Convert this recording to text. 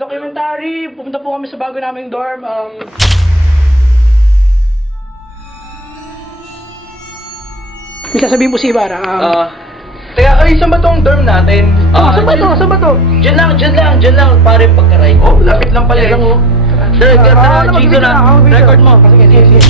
Documentary, pupunta po kami sa bago naming dorm. May sasabihin po si Ibarra. Teka, ay, saan ba tong dorm natin? Saan ba to? Saan ba to? Diyan lang, pare, pagkaray. Oh, lapit lang pala. Lang, oh. Tara, Chico na. Record mo. Sige.